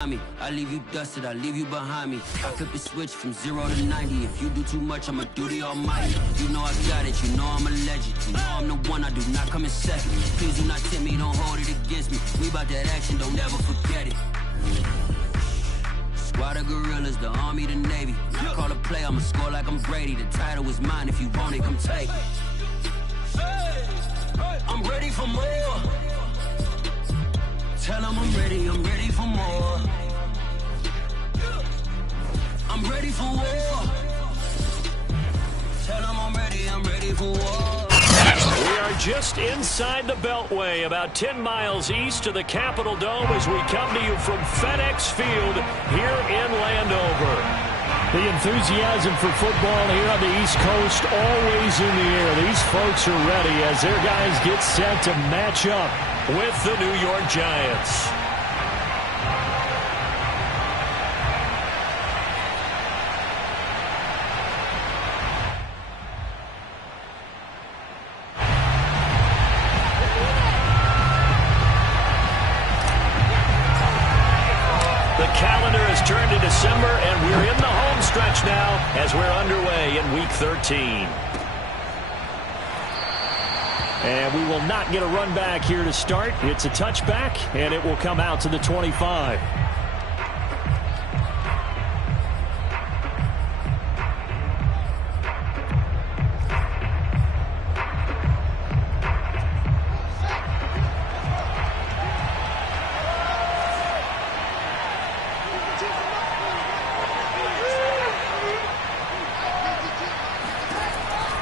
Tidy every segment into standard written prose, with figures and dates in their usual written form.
I leave you dusted, I leave you behind me. I flip the switch from 0 to 90. If you do too much, I'ma do the almighty. You know I got it, you know I'm a legend. You know I'm the one, I do not come in second. Please do not tempt me, don't hold it against me. We bout that action, don't ever forget it. Squad of gorillas, the army, the navy. You call a play, I'ma score like I'm Brady. The title is mine, if you want it, come take it. I'm ready for more. Tell them I'm ready for more. I'm ready for war. Tell them I'm ready for war. We are just inside the Beltway, about 10 miles east of the Capitol Dome as we come to you from FedEx Field here in Landover. The enthusiasm for football here on the East Coast always in the air. These folks are ready as their guys get set to match up with the New York Giants. The calendar has turned to December, and we're in the home stretch now as we're underway in Week 13. And we will not get a run back here to start. It's a touchback, and it will come out to the 25.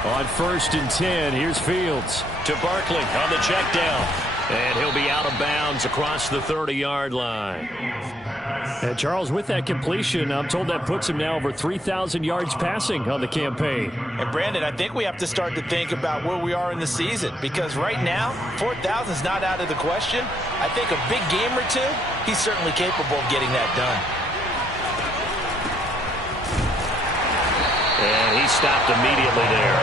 On 1st and 10, here's Fields. To Barkley on the check down. And he'll be out of bounds across the 30-yard line. And Charles, with that completion, I'm told that puts him now over 3,000 yards passing on the campaign. And Brandon, I think we have to start to think about where we are in the season, because right now, 4,000 is not out of the question. I think a big game or two, he's certainly capable of getting that done. And he stopped immediately there.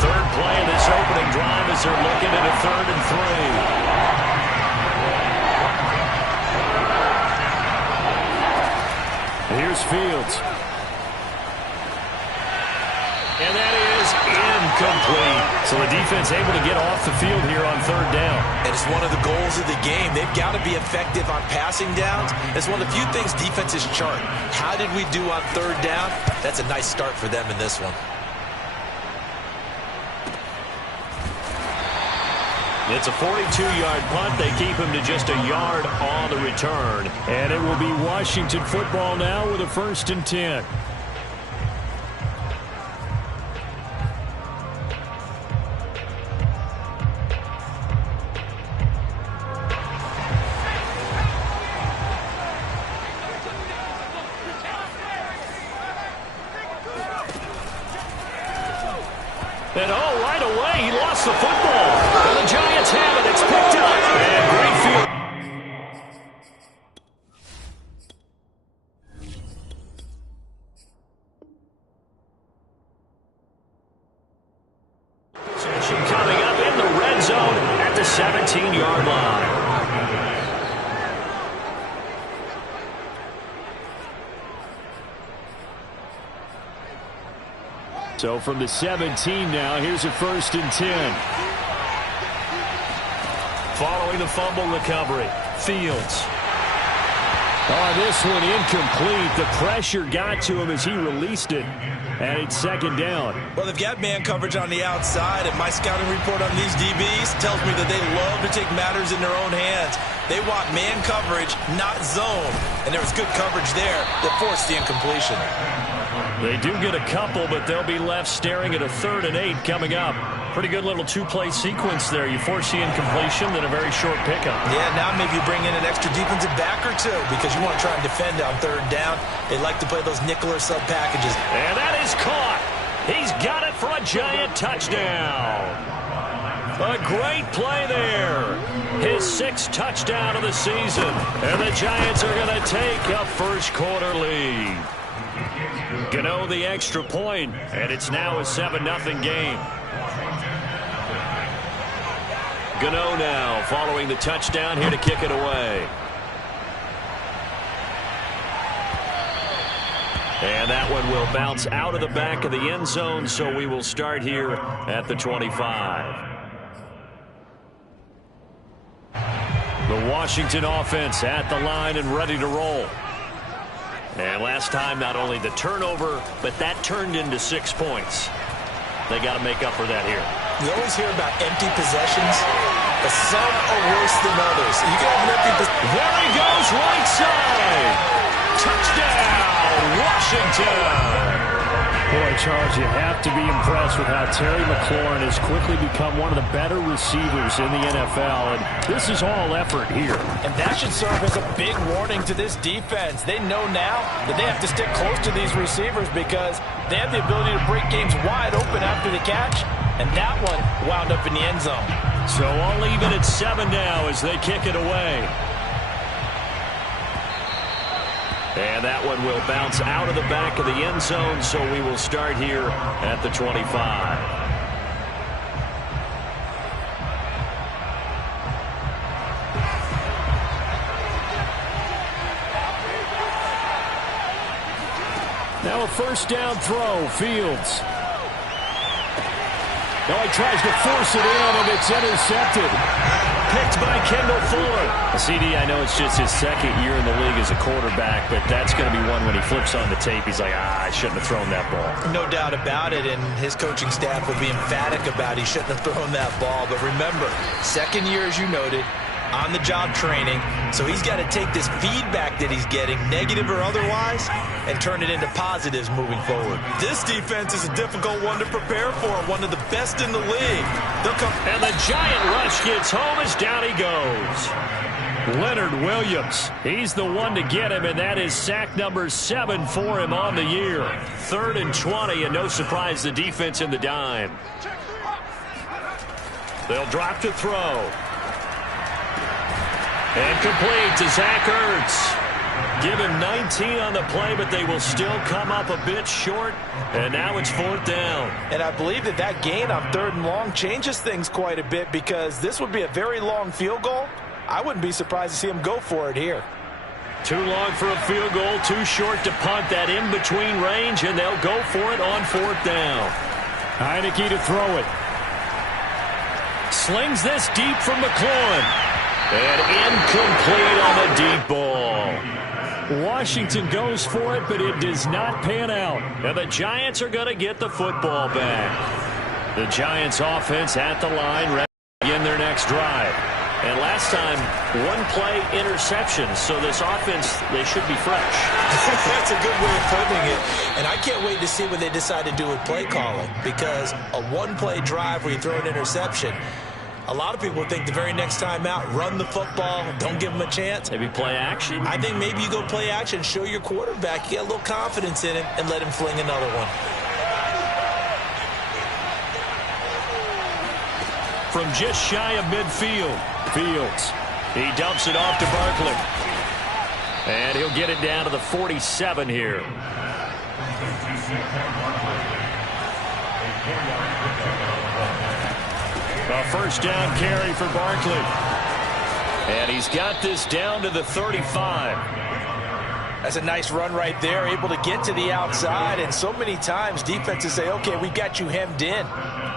Third play of this opening drive as they're looking at a 3rd and 3. Here's Fields. And that is incomplete. So the defense able to get off the field here on 3rd down. And it's one of the goals of the game. They've got to be effective on passing downs. It's one of the few things defenses chart. How did we do on 3rd down? That's a nice start for them in this one. It's a 42-yard punt. They keep him to just a yard on the return. And it will be Washington football now with a 1st and 10. And oh, right away, he lost the football. And the Giants have it. It's picked up. And great field. Possession coming up in the red zone at the 17-yard line. So from the 17 now, here's a 1st and 10. Following the fumble recovery, Fields. Oh, this one incomplete. The pressure got to him as he released it. And it's 2nd down. Well, they've got man coverage on the outside, and my scouting report on these DBs tells me that they love to take matters in their own hands. They want man coverage, not zone. And there was good coverage there that forced the incompletion. They do get a couple, but they'll be left staring at a 3rd and 8 coming up. Pretty good little 2-play sequence there. You force the incompletion, then a very short pickup. Yeah, now maybe you bring in an extra defensive back or two because you want to try and defend on 3rd down. They like to play those nickel or sub packages. And that is caught. He's got it for a Giant touchdown. A great play there. His 6th touchdown of the season. And the Giants are going to take a first-quarter lead. Gano the extra point, and it's now a 7-0 game. Gano now following the touchdown here to kick it away. And that one will bounce out of the back of the end zone, so we will start here at the 25. The Washington offense at the line and ready to roll. And last time, not only the turnover, but that turned into 6 points. They got to make up for that here. You always hear about empty possessions, but some are worse than others. You can have an empty possession. There he goes, right side. Touchdown, Washington. Boy, Charles, you have to be impressed with how Terry McLaurin has quickly become one of the better receivers in the NFL, and this is all effort here. And that should serve as a big warning to this defense. They know now that they have to stick close to these receivers because they have the ability to break games wide open after the catch, and that one wound up in the end zone. So all even at 7 now as they kick it away. And that one will bounce out of the back of the end zone, so we will start here at the 25. Now a first down throw, Fields. Now he tries to force it in, and it's intercepted. Picked by Kendall Fuller. CD, I know it's just his second year in the league as a quarterback, but that's going to be one when he flips on the tape. He's like, I shouldn't have thrown that ball. No doubt about it, and his coaching staff will be emphatic about he shouldn't have thrown that ball. But remember, second year, as you noted, on-the-job training, so he's got to take this feedback that he's getting, negative or otherwise, and turn it into positives moving forward. This defense is a difficult one to prepare for, one of the best in the league. And the giant rush gets home as down he goes. Leonard Williams, he's the one to get him, and that is sack number 7 for him on the year. 3rd and 20, and no surprise, the defense in the dime. They'll drop to throw. And complete to Zach Ertz. Give him 19 on the play, but they will still come up a bit short. And now it's 4th down. And I believe that gain on 3rd and long changes things quite a bit because this would be a very long field goal. I wouldn't be surprised to see him go for it here. Too long for a field goal, too short to punt that in-between range, and they'll go for it on 4th down. Heineke to throw it. Slings this deep from McLaurin. And incomplete on the deep ball. Washington goes for it, but it does not pan out. And the Giants are going to get the football back. The Giants offense at the line, ready to begin their next drive. And last time, 1-play interception. So this offense, they should be fresh. That's a good way of putting it. And I can't wait to see what they decide to do with play calling. Because a 1-play drive where you throw an interception, a lot of people think the very next time out, run the football, don't give them a chance. Maybe play action? I think maybe you go play action, show your quarterback, you get a little confidence in him, and let him fling another one. From just shy of midfield, Fields. He dumps it off to Barkley. And he'll get it down to the 47 here. A first down carry for Barkley. And he's got this down to the 35. That's a nice run right there, able to get to the outside. And so many times defenses say, okay, we got you hemmed in.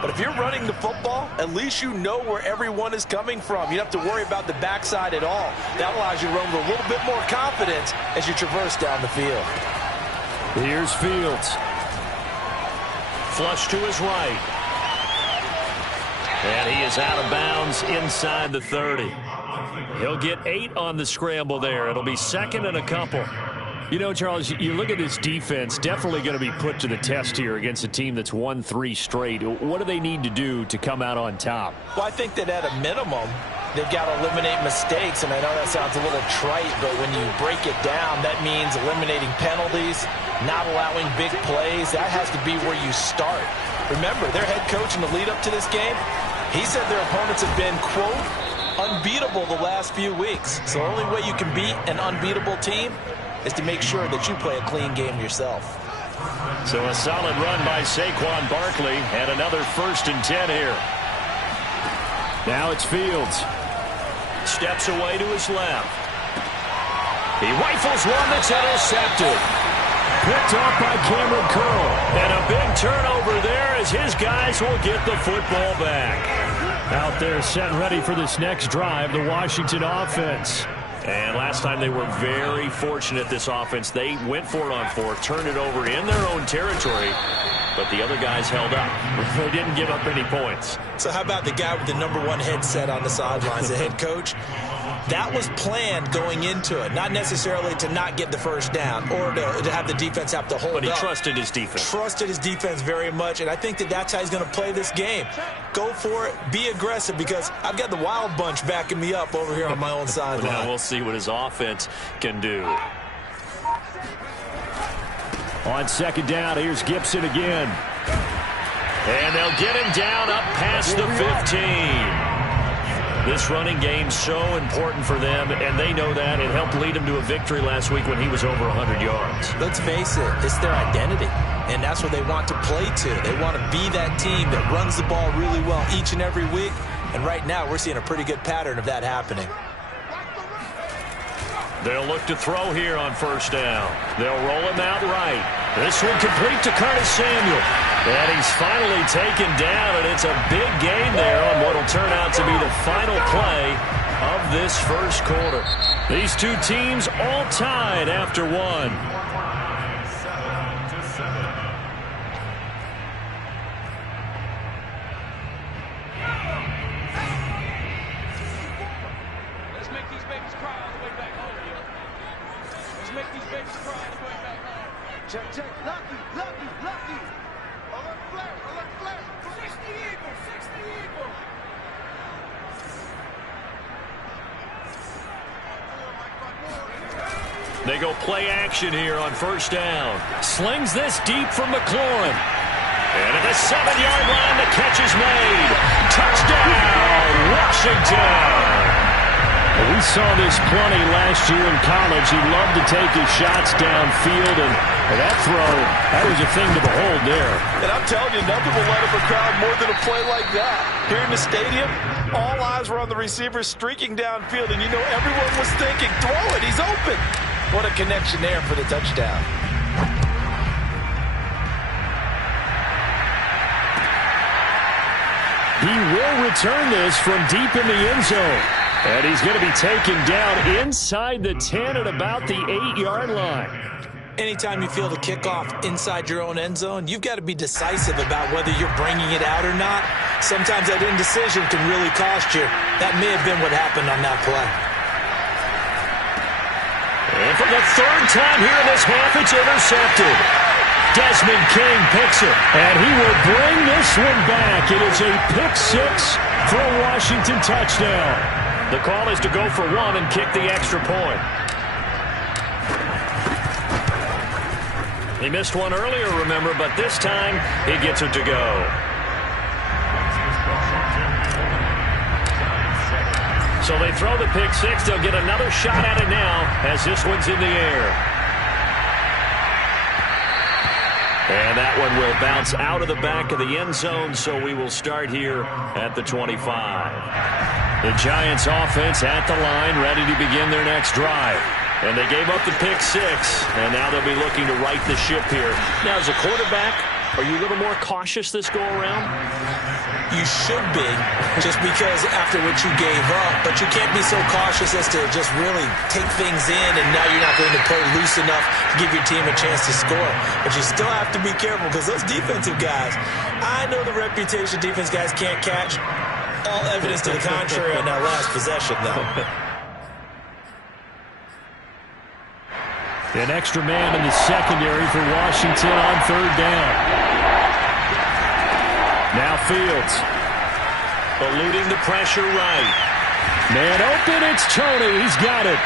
But if you're running the football, at least you know where everyone is coming from. You don't have to worry about the backside at all. That allows you to run with a little bit more confidence as you traverse down the field. Here's Fields. Flush to his right. And he is out of bounds inside the 30. He'll get 8 on the scramble there. It'll be 2nd and a couple. You know, Charles, you look at this defense, definitely going to be put to the test here against a team that's won 3 straight. What do they need to do to come out on top? Well, I think that at a minimum, they've got to eliminate mistakes. And I know that sounds a little trite, but when you break it down, that means eliminating penalties, not allowing big plays. That has to be where you start. Remember, their head coach in the lead-up to this game, he said their opponents have been, quote, unbeatable the last few weeks. So the only way you can beat an unbeatable team is to make sure that you play a clean game yourself. So a solid run by Saquon Barkley and another 1st and 10 here. Now it's Fields. Steps away to his left. He rifles one that's intercepted. Picked off by Cameron Curl. And a big turnover there as his guys will get the football back. Out there set ready for this next drive, the Washington offense. And last time they were very fortunate, this offense. They went for it on fourth, turned it over in their own territory, but the other guys held up. They didn't give up any points. So how about the guy with the #1 headset on the sidelines, the head coach? That was planned going into it, not necessarily to not get the first down or to have the defense have to hold up. But he trusted his defense. Trusted his defense very much, and I think that that's how he's going to play this game. Go for it, be aggressive, because I've got the Wild Bunch backing me up over here on my own sideline. Now we'll see what his offense can do. On second down, here's Gibson again. And they'll get him down up past the 15. This running game's so important for them, and they know that. It helped lead them to a victory last week when he was over 100 yards. Let's face it, it's their identity, and that's what they want to play to. They want to be that team that runs the ball really well each and every week, and right now we're seeing a pretty good pattern of that happening. They'll look to throw here on first down. They'll roll him out right. This one complete to Curtis Samuel. And he's finally taken down, and it's a big gain there on what will turn out to be the final play of this first quarter. These two teams all tied after one. Let's make these babies cry all the way back home. Let's make these babies cry all the way back home. Check, check. Lucky, lucky, lucky. Alert flare, 60 Eagles, 60 Eagles. They go play action here on first down. Slings this deep from McLaurin. And at the 7-yard line, the catch is made. Touchdown, Washington. We saw this plenty last year in college. He loved to take his shots downfield, and that throw, that was a thing to behold there. And I'm telling you, nothing will light up a crowd more than a play like that. Here in the stadium, all eyes were on the receiver streaking downfield, and you know everyone was thinking, throw it, he's open. What a connection there for the touchdown. He will return this from deep in the end zone. And he's going to be taken down inside the 10 at about the 8-yard line. Anytime you feel the kickoff inside your own end zone, you've got to be decisive about whether you're bringing it out or not. Sometimes that indecision can really cost you. That may have been what happened on that play. And for the third time here in this half, it's intercepted. Desmond King picks it, and he will bring this one back. It is a pick six for a Washington touchdown. The call is to go for one and kick the extra point. He missed one earlier, remember, but this time he gets it to go. So they throw the pick six. They'll get another shot at it now as this one's in the air. And that one will bounce out of the back of the end zone, so we will start here at the 25. The Giants offense at the line, ready to begin their next drive. And they gave up the pick six, and now they'll be looking to right the ship here. Now, as a quarterback, are you a little more cautious this go-around? You should be, just because after what you gave up, but you can't be so cautious as to just really take things in, and now you're not going to play loose enough to give your team a chance to score. But you still have to be careful, because those defensive guys, I know the reputation defense guys can't catch. All evidence to the contrary on that last possession, though. An extra man in the secondary for Washington on third down. Now Fields. Eluding the pressure right. Man open, it's Toney. He's got it.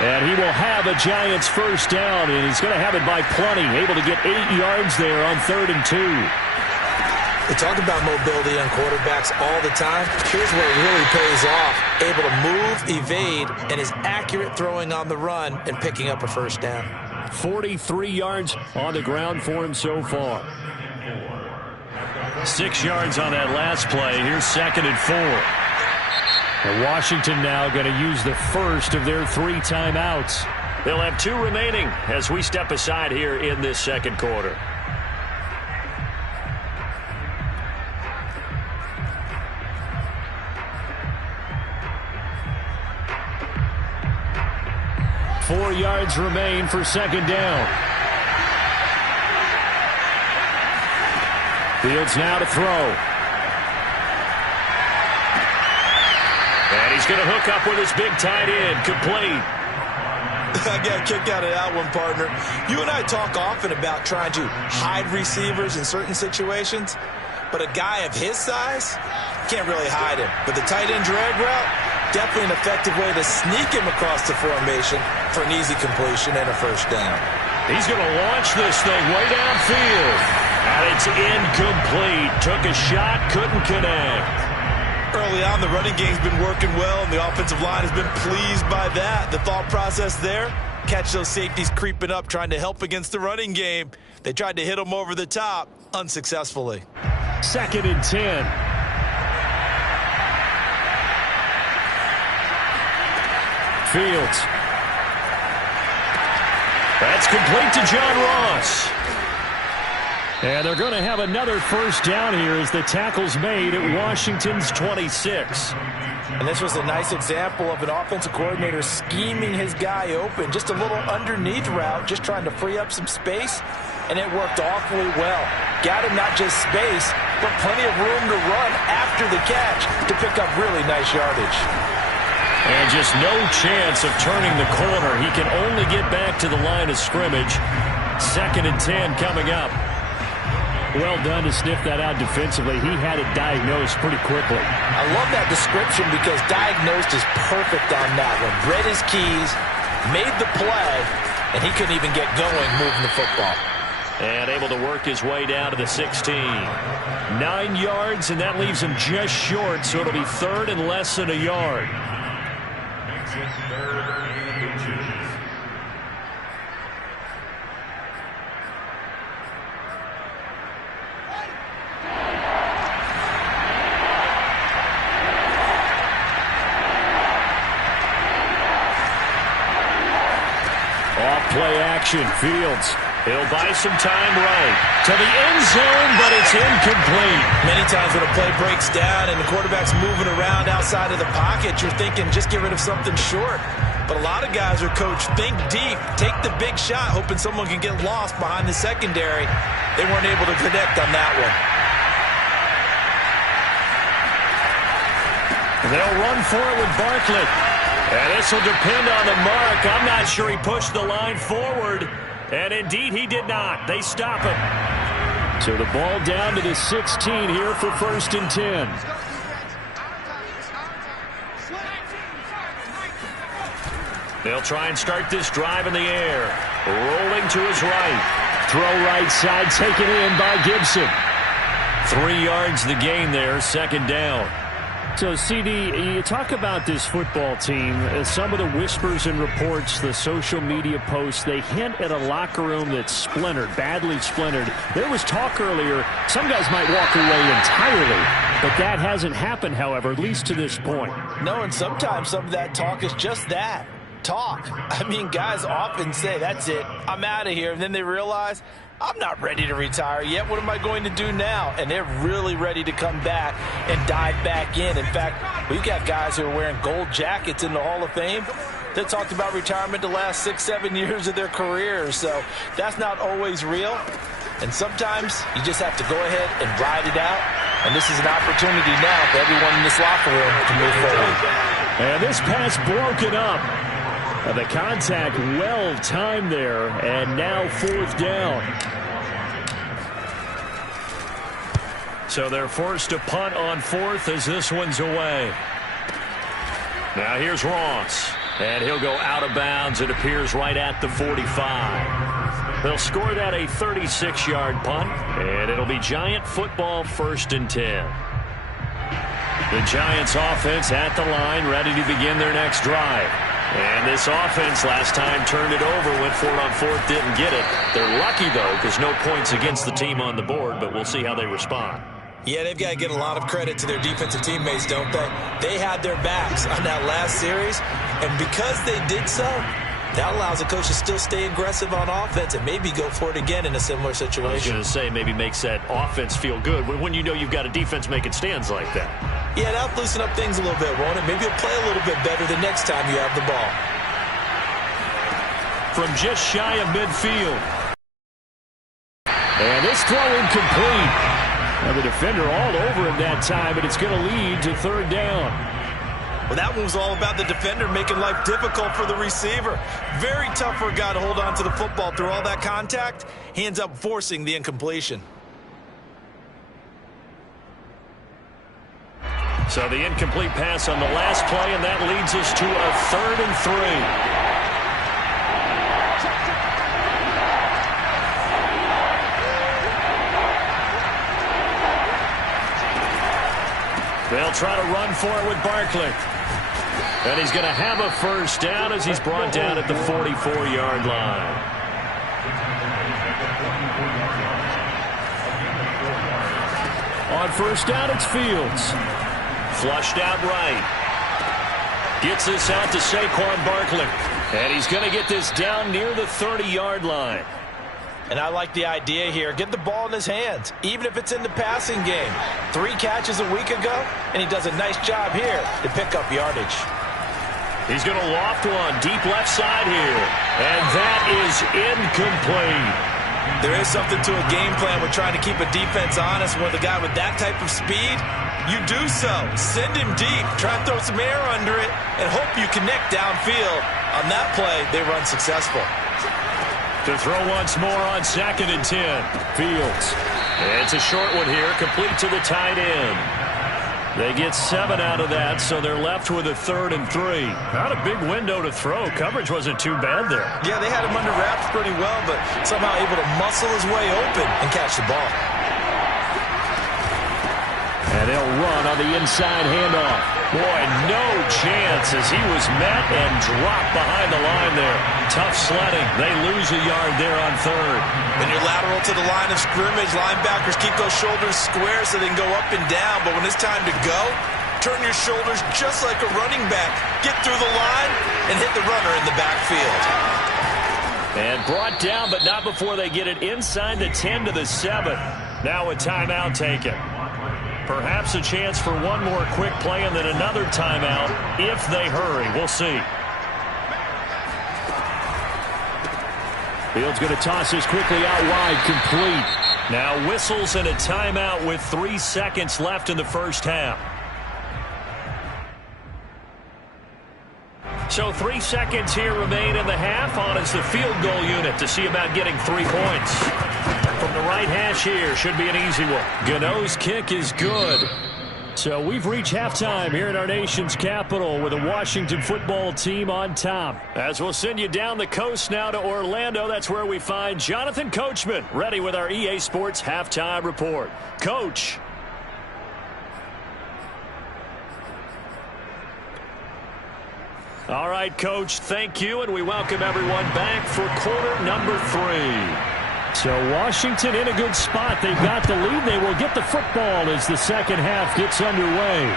And he will have a Giants first down, and he's going to have it by plenty. Able to get 8 yards there on 3rd and 2. They talk about mobility on quarterbacks all the time. Here's where it really pays off. Able to move, evade, and is accurate throwing on the run and picking up a first down. 43 yards on the ground for him so far. 6 yards on that last play. Here's 2nd and 4. And Washington now going to use the first of their 3 timeouts. They'll have 2 remaining as we step aside here in this second quarter. Four yards remain for second down. Fields now to throw. And he's going to hook up with his big tight end, complete. I got a kick out of that one, partner. You and I talk often about trying to hide receivers in certain situations, but a guy of his size can't really hide him. But the tight end drag route, definitely an effective way to sneak him across the formation for an easy completion and a first down. He's going to launch this thing way downfield. And it's incomplete. Took a shot, couldn't connect. Early on, the running game's been working well, and the offensive line has been pleased by that. The thought process there, catch those safeties creeping up, trying to help against the running game. They tried to hit them over the top, unsuccessfully. 2nd and 10. Fields. That's complete to John Ross. And they're going to have another first down here as the tackle's made at Washington's 26. And this was a nice example of an offensive coordinator scheming his guy open. Just a little underneath route, just trying to free up some space, and it worked awfully well. Got him not just space, but plenty of room to run after the catch to pick up really nice yardage. And just no chance of turning the corner. He can only get back to the line of scrimmage. 2nd and 10 coming up. Well done to sniff that out defensively. He had it diagnosed pretty quickly. I love that description because diagnosed is perfect on that one. Read his keys, made the play, and he couldn't even get going moving the football. And able to work his way down to the 16. 9 yards, and that leaves him just short, so it'll be 3rd and less than a yard. Play action. Fields. He'll buy some time right to the end zone, but it's incomplete. Many times when a play breaks down and the quarterback's moving around outside of the pocket, you're thinking just get rid of something short. But a lot of guys are coached, think deep, take the big shot, hoping someone can get lost behind the secondary. They weren't able to connect on that one. They'll run for it with Barkley. And this will depend on the mark. I'm not sure he pushed the line forward. And indeed, he did not. They stop him. So the ball down to the 16 here for 1st and 10. They'll try and start this drive in the air. Rolling to his right. Throw right side taken in by Gibson. 3 yards the gain there, 2nd down. So, CD, you talk about this football team, some of the whispers and reports, the social media posts, they hint at a locker room that's splintered, badly splintered. There was talk earlier, some guys might walk away entirely, but that hasn't happened, however, at least to this point. No, and sometimes some of that talk is just that, talk. I mean, guys often say, that's it, I'm out of here, and then they realize, I'm not ready to retire yet. What am I going to do now? And they're really ready to come back and dive back in. In fact, we've got guys who are wearing gold jackets in the Hall of Fame that talked about retirement the last 6-7 years of their careers. So that's not always real. And sometimes you just have to go ahead and ride it out. And this is an opportunity now for everyone in this locker room to move forward. And this pass broken up. The contact well timed there, and now 4th down. So they're forced to punt on 4th as this one's away. Now here's Ross, and he'll go out of bounds. It appears right at the 45. They'll score that a 36-yard punt, and it'll be Giant football 1st and 10. The Giants offense at the line, ready to begin their next drive. And this offense last time turned it over, went for it on 4th, didn't get it. They're lucky, though, because no points against the team on the board, but we'll see how they respond. Yeah, they've got to get a lot of credit to their defensive teammates, don't they? They had their backs on that last series, and because they did so, That allows the coach to still stay aggressive on offense and maybe go for it again in a similar situation. I was going to say maybe makes that offense feel good when you know you've got a defense making stands like that. Yeah, that'll loosen up things a little bit, won't it? Maybe you'll play a little bit better the next time you have the ball. From just shy of midfield. And this throw incomplete. And the defender all over him that time, and it's going to lead to third down. Well, that one was all about the defender making life difficult for the receiver. Very tough for a guy to hold on to the football through all that contact. He ends up forcing the incompletion. So the incomplete pass on the last play, and that leads us to a 3rd and 3. They'll try to run for it with Barkley. And he's going to have a first down as he's brought down at the 44-yard line. On first down, it's Fields. Flushed out right. Gets this out to Saquon Barkley. And he's going to get this down near the 30-yard line. And I like the idea here. Get the ball in his hands, even if it's in the passing game. 3 catches a week ago, and he does a nice job here to pick up yardage. He's going to loft one deep left side here. And that is incomplete. There is something to a game plan with trying to keep a defense honest. With a guy with that type of speed, you do so. Send him deep. Try to throw some air under it and hope you connect downfield. On that play, they run successful. To throw once more on 2nd and 10. Fields. It's a short one here, complete to the tight end. They get 7 out of that, so they're left with a 3rd and 3. Not a big window to throw. Coverage wasn't too bad there. Yeah, they had him under wraps pretty well, but somehow able to muscle his way open and catch the ball. And they'll run on the inside handoff. Boy, no chance as he was met and dropped behind the line there. Tough sledding. They lose a yard there on 3rd. When you're lateral to the line of scrimmage, linebackers keep those shoulders square so they can go up and down. But when it's time to go, turn your shoulders just like a running back. Get through the line and hit the runner in the backfield. And brought down, but not before they get it inside the 10 to the 7. Now a timeout taken. Perhaps a chance for one more quick play and then another timeout if they hurry. We'll see. Fields going to toss this quickly out wide, complete. Now whistles and a timeout with 3 seconds left in the first half. So 3 seconds here remain in the half. On is the field goal unit to see about getting 3 points. From the right hash here, should be an easy one. Gano's kick is good. So we've reached halftime here in our nation's capital with the Washington football team on top. As we'll send you down the coast now to Orlando, that's where we find Jonathan Coachman ready with our EA Sports halftime report. Coach. All right, Coach, thank you, and we welcome everyone back for quarter number 3. So Washington in a good spot. They've got the lead. They will get the football as the second half gets underway.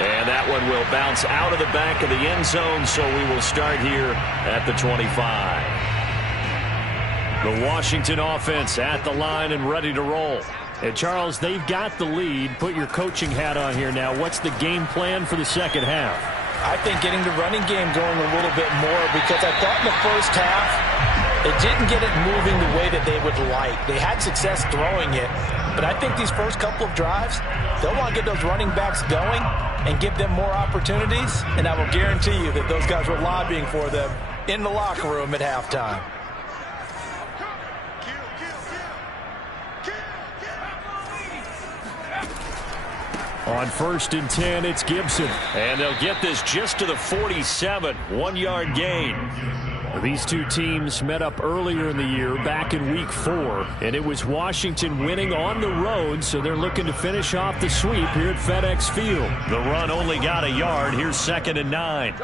And that one will bounce out of the back of the end zone, so we will start here at the 25. The Washington offense at the line and ready to roll. And Charles, they've got the lead. Put your coaching hat on here now. What's the game plan for the second half? I think getting the running game going a little bit more, because I thought in the first half they didn't get it moving the way that they would like. They had success throwing it, but I think these first couple of drives, they'll want to get those running backs going and give them more opportunities, and I will guarantee you that those guys were lobbying for them in the locker room at halftime. On 1st and 10, it's Gibson. And they'll get this just to the 47, 1-yard gain. These two teams met up earlier in the year, back in week 4, and it was Washington winning on the road, so they're looking to finish off the sweep here at FedEx Field. The run only got a yard. Here's 2nd and 9.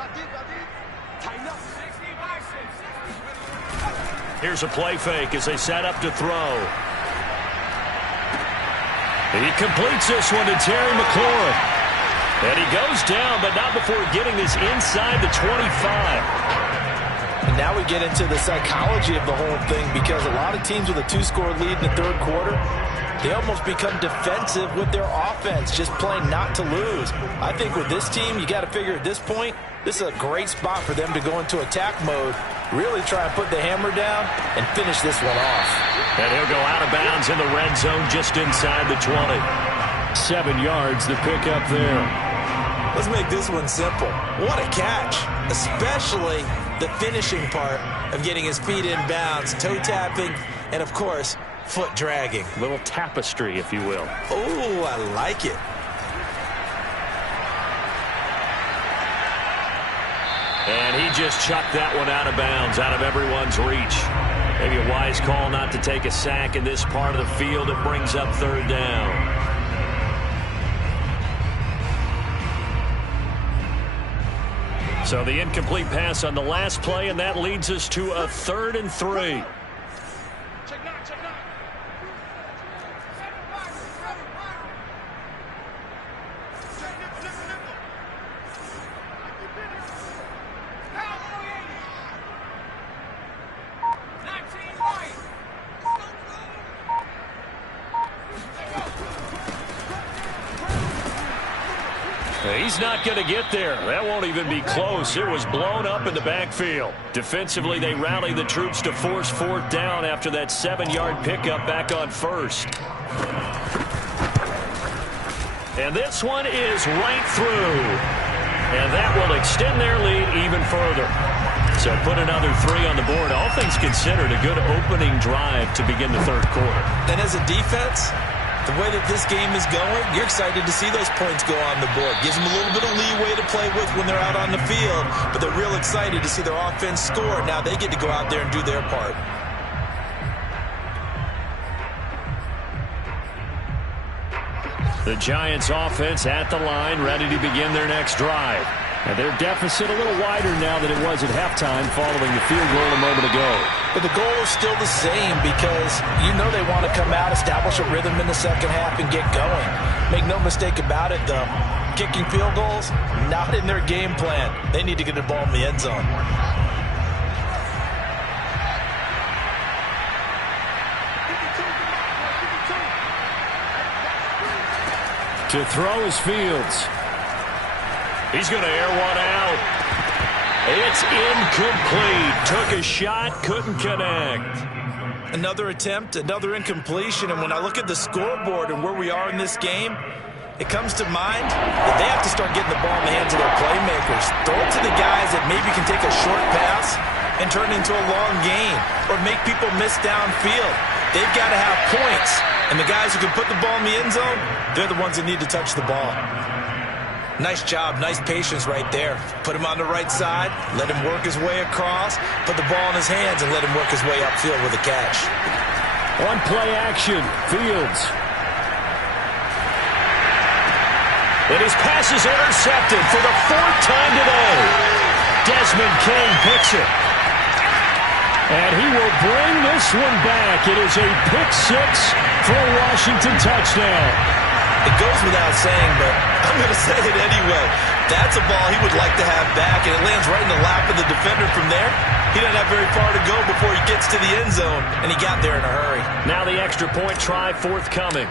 Here's a play fake as they set up to throw. He completes this one to Terry McLaurin. And he goes down, but not before getting this inside the 25. And now we get into the psychology of the whole thing, because a lot of teams with a 2-score lead in the third quarter, they almost become defensive with their offense, just playing not to lose. I think with this team, you got to figure at this point, this is a great spot for them to go into attack mode, really try and put the hammer down and finish this one off. And he'll go out of bounds in the red zone just inside the 20. 7 yards to pick up there. Let's make this one simple. What a catch, especially the finishing part of getting his feet in bounds, toe tapping, and of course, foot dragging. A little tapestry, if you will. Oh, I like it. And he just chucked that one out of bounds, out of everyone's reach. Maybe a wise call not to take a sack in this part of the field. It brings up third down. So the incomplete pass on the last play, and that leads us to a 3rd and 3. He's not going to get there. That won't even be close. It was blown up in the backfield. Defensively, they rally the troops to force 4th down after that 7-yard pickup back on 1st. And this one is right through. And that will extend their lead even further. So put another 3 on the board. All things considered, a good opening drive to begin the third quarter. And as a defense, the way that this game is going, you're excited to see those points go on the board. Gives them a little bit of leeway to play with when they're out on the field, but they're real excited to see their offense score. Now they get to go out there and do their part. The Giants offense at the line, ready to begin their next drive. And their deficit a little wider now than it was at halftime following the field goal a moment ago. But the goal is still the same, because you know they want to come out, establish a rhythm in the second half, and get going. Make no mistake about it, though. Kicking field goals, not in their game plan. They need to get the ball in the end zone. To throw is Fields. He's going to air one out. It's incomplete. Took a shot, couldn't connect. Another attempt, another incompletion, and when I look at the scoreboard and where we are in this game, it comes to mind that they have to start getting the ball in the hands of their playmakers. Throw it to the guys that maybe can take a short pass and turn it into a long gain, or make people miss downfield. They've got to have points, and the guys who can put the ball in the end zone, they're the ones that need to touch the ball. Nice job, nice patience right there. Put him on the right side, let him work his way across, put the ball in his hands, and let him work his way upfield with a catch. On play action, Fields. And his pass is intercepted for the 4th time today. Desmond King picks it. And he will bring this one back. It is a pick 6 for a Washington touchdown. It goes without saying, but I'm going to say it anyway. That's a ball he would like to have back, and it lands right in the lap of the defender from there. He doesn't have very far to go before he gets to the end zone, and he got there in a hurry. Now the extra point try forthcoming.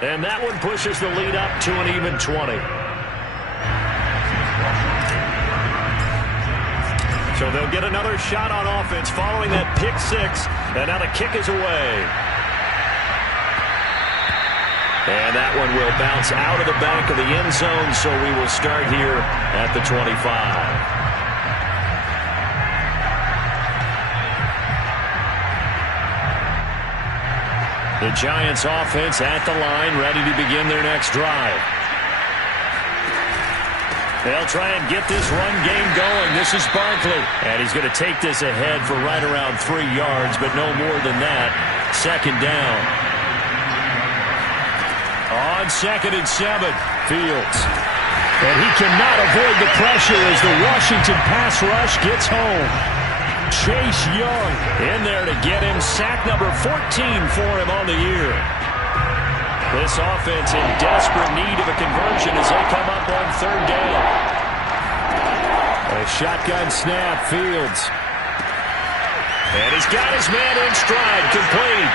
And that one pushes the lead up to an even 20. So they'll get another shot on offense following that pick 6. And now the kick is away. And that one will bounce out of the back of the end zone, so we will start here at the 25. The Giants offense at the line, ready to begin their next drive. They'll try and get this run game going. This is Barkley. And he's going to take this ahead for right around 3 yards, but no more than that. 2nd down. On 2nd and 7, Fields. And he cannot avoid the pressure as the Washington pass rush gets home. Chase Young in there to get him. Sack number 14 for him on the year. This offense in desperate need of a conversion as they come up on 3rd down. shotgun snap, Fields. And he's got his man in stride, complete.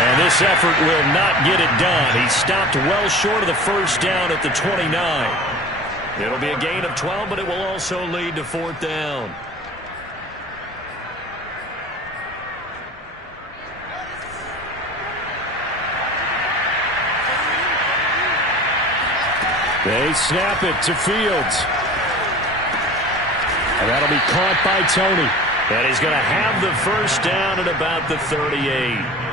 And this effort will not get it done. He stopped well short of the first down at the 29. It'll be a gain of 12, but it will also lead to 4th down. They snap it to Fields. And that'll be caught by Tony. And he's going to have the first down at about the 38.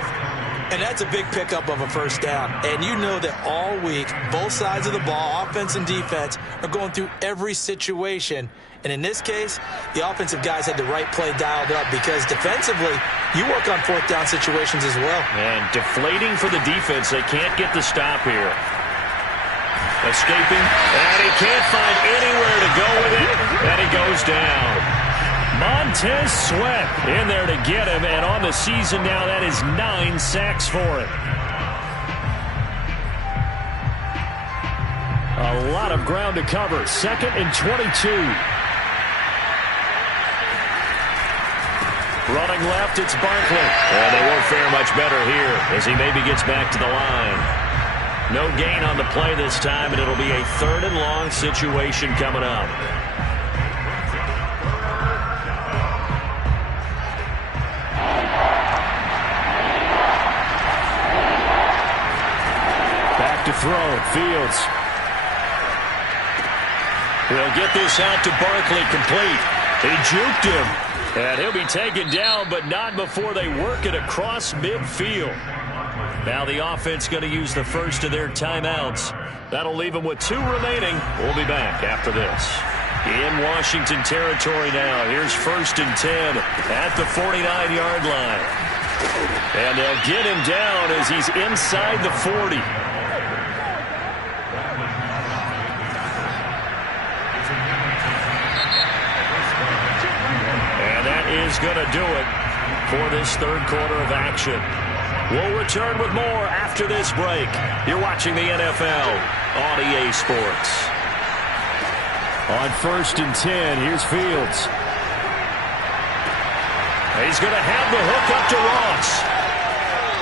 And that's a big pickup of a first down. And you know that all week, both sides of the ball, offense and defense, are going through every situation. And in this case, the offensive guys had the right play dialed up because defensively, you work on 4th down situations as well. And deflating for the defense. They can't get the stop here. Escaping, and he can't find anywhere to go with it, and he goes down. Montez Sweat in there to get him, and on the season now, that is 9 sacks for him. A lot of ground to cover. 2nd and 22. Running left, it's Barkley. Well, they won't fare much better here as he maybe gets back to the line. No gain on the play this time, and it'll be a 3rd and long situation coming up. Back to throw, Fields. He'll get this out to Barkley, complete. He juked him, and he'll be taken down, but not before they work it across midfield. Now the offense going to use the first of their timeouts. That'll leave them with 2 remaining. We'll be back after this. In Washington territory now. Here's 1st and 10 at the 49-yard line. And they'll get him down as he's inside the 40. And that is going to do it for this 3rd quarter of action. We'll return with more after this break. You're watching the NFL on EA Sports. On 1st and 10, here's Fields. He's going to have the hook up to Ross.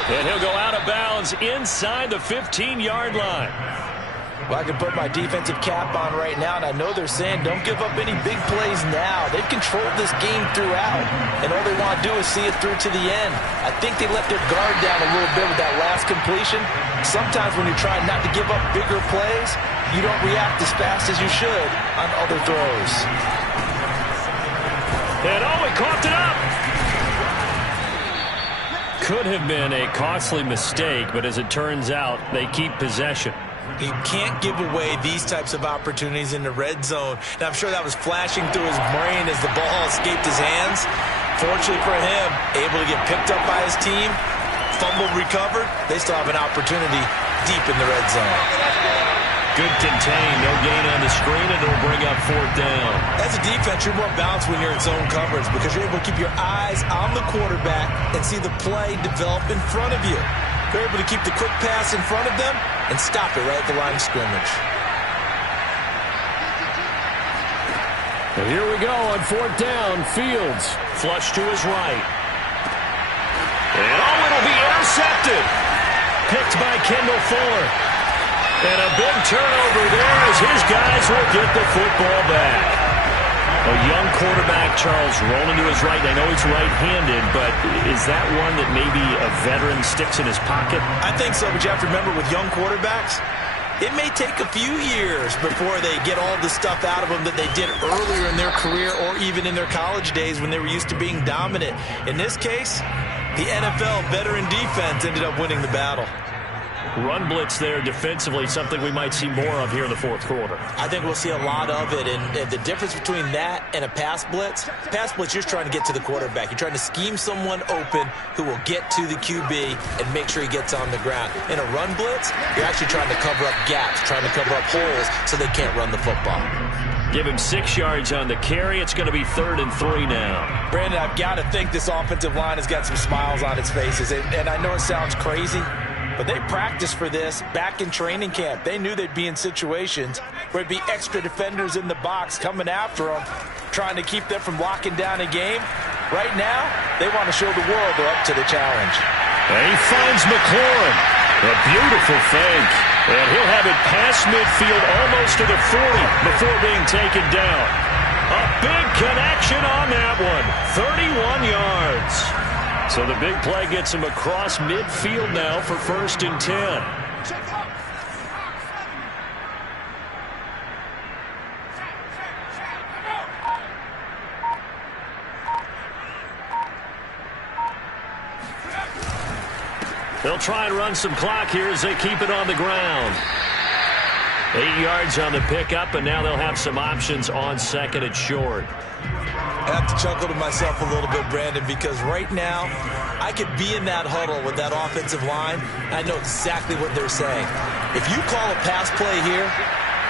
And he'll go out of bounds inside the 15-yard line. Well, I can put my defensive cap on right now, and I know they're saying don't give up any big plays now. They've controlled this game throughout, and all they want to do is see it through to the end. I think they let their guard down a little bit with that last completion. Sometimes when you're trying not to give up bigger plays, you don't react as fast as you should on other throws. And he coughed it up. Could have been a costly mistake, but as it turns out, they keep possession. You can't give away these types of opportunities in the red zone. Now, I'm sure that was flashing through his brain as the ball escaped his hands. Fortunately for him, able to get picked up by his team, fumbled, recovered. They still have an opportunity deep in the red zone. Good contain, no gain on the screen, and it'll bring up 4th down. As a defense, you're more balanced when you're in zone coverage because you're able to keep your eyes on the quarterback and see the play develop in front of you. They're able to keep the quick pass in front of them and stop it right at the line of scrimmage. And here we go on 4th down. Fields. Flush to his right. And it'll be intercepted. Picked by Kendall Fuller. And a big turnover there as his guys will get the football back. A young quarterback, Charles, rolling to his right. I know he's right-handed, but is that one that maybe a veteran sticks in his pocket? I think so, but you have to remember with young quarterbacks, it may take a few years before they get all the stuff out of them that they did earlier in their career or even in their college days when they were used to being dominant. In this case, the NFL veteran defense ended up winning the battle. Run blitz there defensively, something we might see more of here in the 4th quarter. I think we'll see a lot of it, and the difference between that and a pass blitz, you're just trying to get to the quarterback. You're trying to scheme someone open who will get to the QB and make sure he gets on the ground. In a run blitz, you're actually trying to cover up gaps, trying to cover up holes so they can't run the football. Give him 6 yards on the carry. It's going to be 3rd and 3 now. Brandon, I've got to think this offensive line has got some smiles on its faces, and I know it sounds crazy, but they practiced for this back in training camp. They knew they'd be in situations where it'd be extra defenders in the box coming after them, trying to keep them from locking down a game. Right now, they want to show the world they're up to the challenge. And he finds McLaurin. A beautiful fake. And he'll have it past midfield almost to the 40 before being taken down. A big connection on that one. 31 yards. So the big play gets him across midfield now for 1st and 10. They'll try and run some clock here as they keep it on the ground. 8 yards on the pickup, and now they'll have some options on 2nd and short. I have to chuckle to myself a little bit, Brandon, because right now I could be in that huddle with that offensive line. I know exactly what they're saying. If you call a pass play here,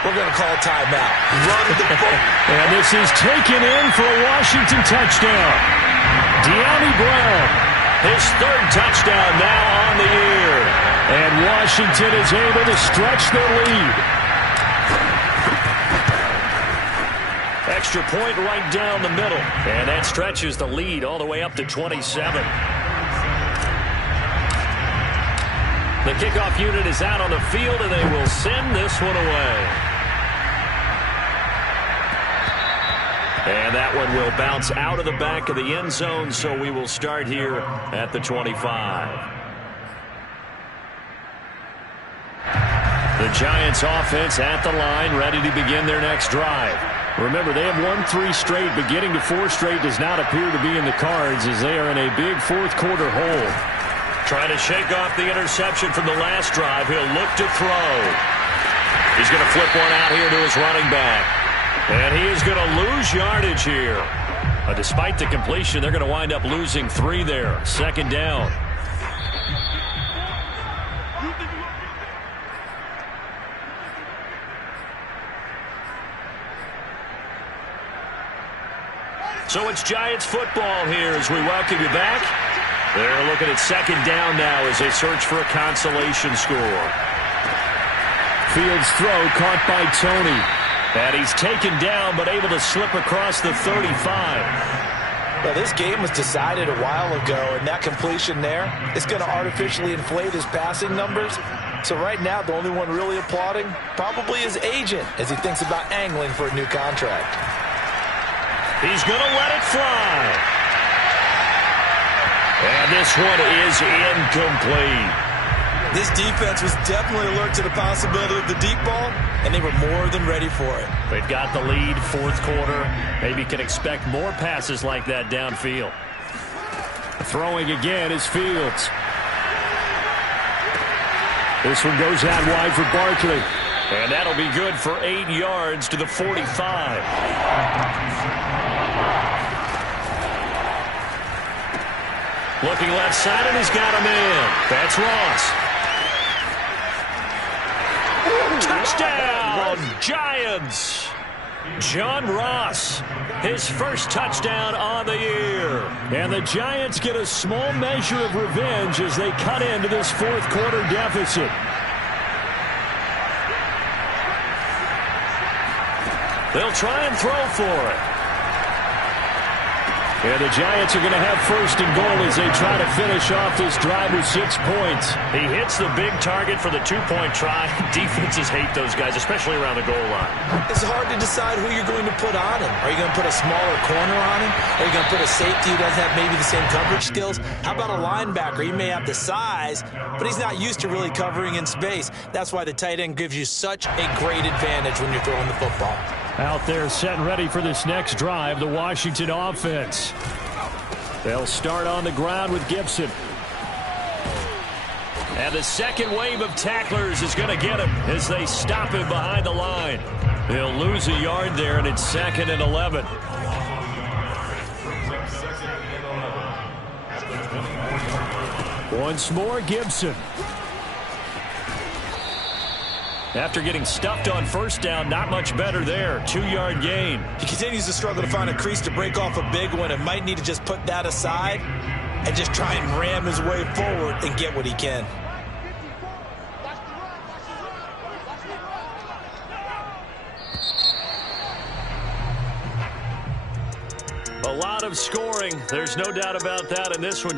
we're going to call a timeout. Run the ball. And this is taken in for a Washington touchdown. De'Ami Brown. His 3rd touchdown now on the year. And Washington is able to stretch their lead. Extra point right down the middle. And that stretches the lead all the way up to 27. The kickoff unit is out on the field, and they will send this one away. And that one will bounce out of the back of the end zone, so we will start here at the 25. The Giants offense at the line, ready to begin their next drive. Remember, they have won 3 straight, but getting to 4 straight does not appear to be in the cards as they are in a big 4th quarter hole. Trying to shake off the interception from the last drive. He'll look to throw. He's going to flip one out here to his running back. And he is going to lose yardage here. Despite the completion, they're going to wind up losing 3 there. 2nd down. So it's Giants football here as we welcome you back. They're looking at 2nd down now as they search for a consolation score. Fields throw caught by Tony. And he's taken down, but able to slip across the 35. Well, this game was decided a while ago, and that completion there is going to artificially inflate his passing numbers. So right now, the only one really applauding probably his agent as he thinks about angling for a new contract. He's going to let it fly. And this one is incomplete. This defense was definitely alert to the possibility of the deep ball, and they were more than ready for it. They've got the lead, 4th quarter. Maybe can expect more passes like that downfield. Throwing again is Fields. This one goes out wide for Barkley. And that'll be good for 8 yards to the 45. Looking left side, and he's got a man. That's Ross. Touchdown, Giants! John Ross, his 1st touchdown on the year. And the Giants get a small measure of revenge as they cut into this 4th quarter deficit. They'll try and throw for it. And the Giants are going to have 1st and goal as they try to finish off this drive with 6 points. He hits the big target for the 2-point try. Defenses hate those guys, especially around the goal line. It's hard to decide who you're going to put on him. Are you going to put a smaller corner on him? Are you going to put a safety who doesn't have maybe the same coverage skills? How about a linebacker? He may have the size, but he's not used to really covering in space. That's why the tight end gives you such a great advantage when you're throwing the football. Out there set and ready for this next drive, the Washington offense. They'll start on the ground with Gibson. And the 2nd wave of tacklers is going to get him as they stop him behind the line. They'll lose a yard there, and it's 2nd and 11. Once more, Gibson. After getting stuffed on 1st down, not much better there. 2-yard gain. He continues to struggle to find a crease to break off a big one and might need to just put that aside and just try and ram his way forward and get what he can. A lot of scoring. There's no doubt about that in this one.